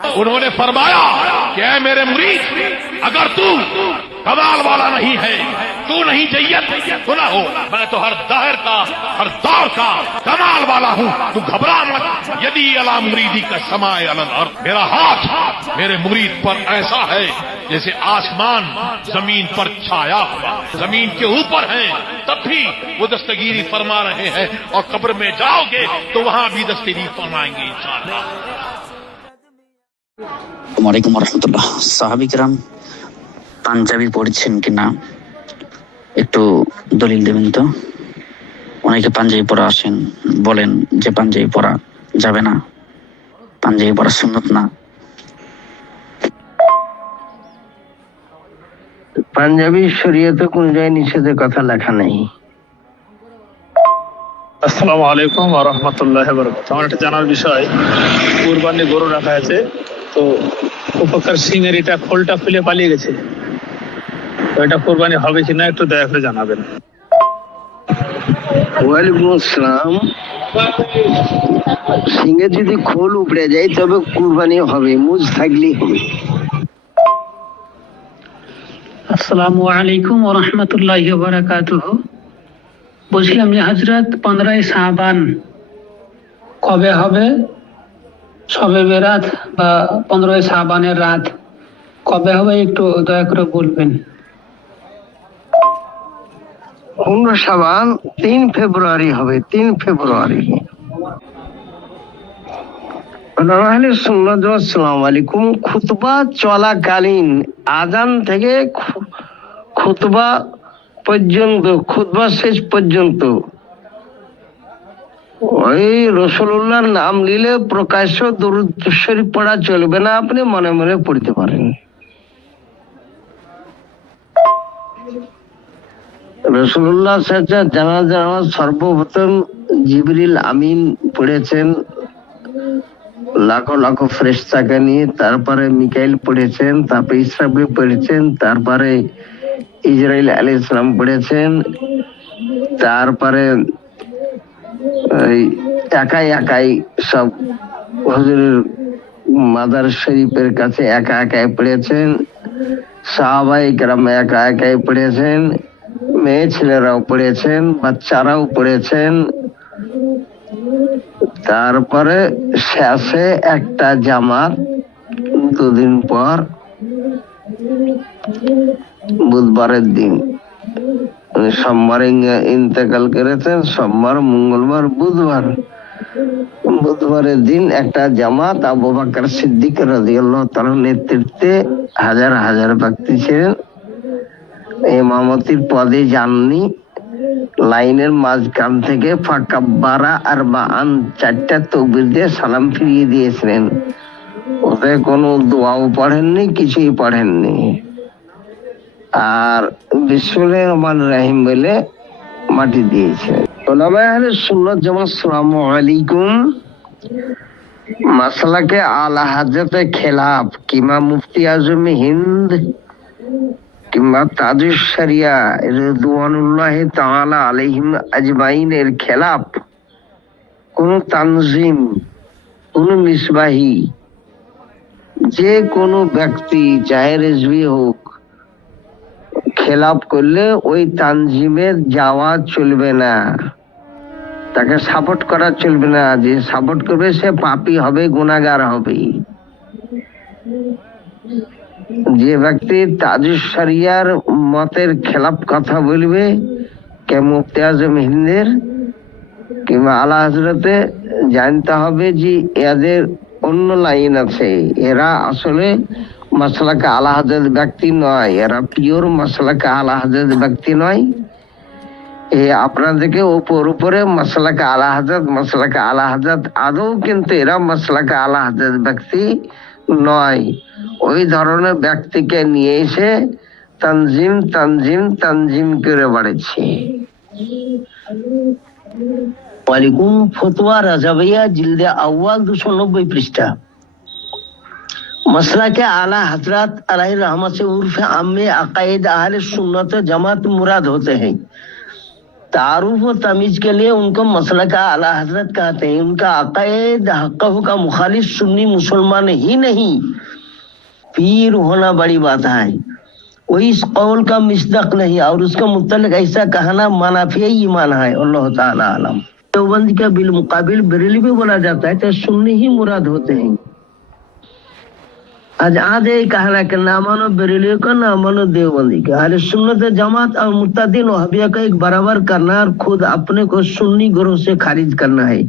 उन्होंने फरमाया कि ऐ मेरे मुरीद, अगर तू कमाल वाला नहीं है, तू नहीं जय्यत तो ना हो, मैं तो हर दाहिर का हर दौर का कमाल वाला हूँ, तू घबरा मत। यदि अला मुरीदी का समाए अलल अर्द, मेरा हाथ मेरे मुरीद पर ऐसा है जैसे आसमान जमीन पर छाया हुआ, जमीन के ऊपर है तब भी वो दस्तगीरी फरमा रहे हैं, और कब्र में जाओगे तो वहां भी दस्तगीरी फरमाएंगे इंशाअल्लाह। ওয়ালাইকুম রহমতুল্লাহ। সাহাবিকরাম পাঞ্জাবি পড়ছেন কিনা একটু দলিল দেবেন তো। অনেকে পাঞ্জাবি পরা আসেন, বলেন যে পাঞ্জাবি পরা যাবে না, পাঞ্জাবি পরা সুন্নত না। পাঞ্জাবি শরীয়তে কোন জায়গায় নিষেধের কথা লেখা নেই। আসসালামু আলাইকুম ওয়া রাহমাতুল্লাহি ওয়া বারাকাতুহু। আমার একটা জানার বিষয়, কুরবানি গরু রাখা আছে, তো উপকার সিংয়ের এটা খোলটা খুলে পালিয়ে গেছে, তো এটা কুরবানি হবে কিনা একটু দয়া করে জানাবেন। ওয়ালাইকুম আসসালাম। সিংহে যদি খোল উপড়ে যায় তবে কুরবানি হবে, মুজ থাকলেই হবে। আসসালামু আলাইকুম ওয়া রাহমাতুল্লাহি ওয়া বারাকাতুহু। বলছিলাম যে হযরত 15 শাবান কবে হবে? শবে বেরাত বা 15 শাবানের রাত কবে হবে একটু দয়া করে বলবেন। 15 শাবান 3 ফেব্রুয়ারি হবে, 3 ফেব্রুয়ারি। আহলে সুন্নাত ওয়াল আসসালামু আলাইকুম। খুতবা চলাকালীন আযান থেকে খুতবা পর্যন্ত, খুতবা শেষ পর্যন্ত ওই রাসূলুল্লাহর নাম নিলে প্রকাশ্য দরুদ শরীফ পড়া চলবে না, আপনি মনে মনে পড়তে পারেন। রাসূলুল্লাহ জানাজা সর্বপ্রথম জিবরিল আমিন পড়েছেন লাখো লাখো ফেরেশতাকে নিয়ে, তারপরে মিকাইল পড়েছেন, তারপরে ইসরাফিল পড়েছেন, তারপরে ইসরাইল আলাইহিস সালাম পড়েছেন, তারপরে একাই একাই সব হুজুরের মাদার শরীফের কাছে একা একাই পড়েছেন, সাহাবায়ে কেরাম একা একাই পড়েছেন, মেয়ে ছেলেরাও পড়েছেন, বাচ্চারাও পড়েছেন। তারপরে শেষে একটা জামাত দুদিন পর বুধবারের দিন, সোমবারে ইন্তেকাল করেছেন, সোমবার, মঙ্গলবার, বুধবারের দিন একটা জামাত আবু বকর সিদ্দিক রাদিয়াল্লাহু তাআলার নেতৃত্বে হাজার হাজার ব্যক্তি ছিলেন, ইমামতির পদে যাননি, লাইনের মাঝখান থেকে ফাকাব্বারা আরবাআন 4টা তাকবীর দিয়ে সালাম ফিরিয়ে দিয়েছিলেন। ওদের কোনো দোয়াও পড়েননি, কিছুই পড়েননি, আর বিসমিল্লাহির রহমানির রহিম বলে মাটি দিয়েছেন। উলামায়ে আহলে সুন্নাত জামাত আসসালামু আলাইকুম। মাসলাকে আলা হাজতে খেলাফ কিংবা মুফতি আজম হিন্দ কিংবা তাজুশ শরিয়া রিদওয়ানুল্লাহি তাআলা আলাইহিম আজমাইনের খেলাফ কোন তানজিম, কোন মিসবাহি, যে কোনো ব্যক্তি চাহে রেজভি হোক, খেলাফ করলে ওই তানজিমের যাওয়া চলবে না, তাকে সাপোর্ট করা চলবে না। যে সাপোর্ট করবে সে পাপী হবে, গুনাহগার হবে। যে ব্যক্তি তাজুশ শরিয়ার মতের খেলাফ কথা বলবে, কে মুফতি আজম হিন্দের কিংবা আলা হযরতে, জানতে হবে যে এদের অন্য লাইন আছে, এরা আসলে মাসলাকে আলা হযরত ব্যক্তি নয়, এরা পিওর মাসলাকে আলা হযরত ব্যক্তি নয়। আপনাদেরকে উপরে মাসলাকে আলা হযরত আদৌ কিন্তু এরা মাসলাকে আলা হযরত ব্যক্তি নয়। ওই ধরনের ব্যক্তিকে নিয়ে এসে তানজিম করে বাড়ছে। ওয়ালাইকুম। ফতোয়া রাজাবিয়া জিলদে আউয়াল 290 পৃষ্ঠা। मसला आला हजरत अलैहि रहमत से उर्फ आम अकायद अहले सुन्नत जमात मुराद होते हैं। तारुफ और तमीज के लिए उनको मसला का आला हजरत कहते हैं। उनका अकायद हक़ का मुखालिफ सुन्नी मुसलमान ही नहीं, पीर होना बड़ी बात है। वो इस कौल का मिस्दक नहीं और उसका मुतल्लिक ऐसा कहना मनाफी ईमान है। अल्लाह ताला आलम। देवबंद का बिल मुकाबिल बरेली भी बोला जाता है तो सुन्नी ही मुराद होते हैं। आज आधे कहना कि ना मानो बरेली का ना मानो देवबंदी का। अहले सुन्नत जमात और मुत्तदीन वहाबिया का एक बराबर करना और खुद अपने को सुन्नी ग्रोह से खारिज करना है।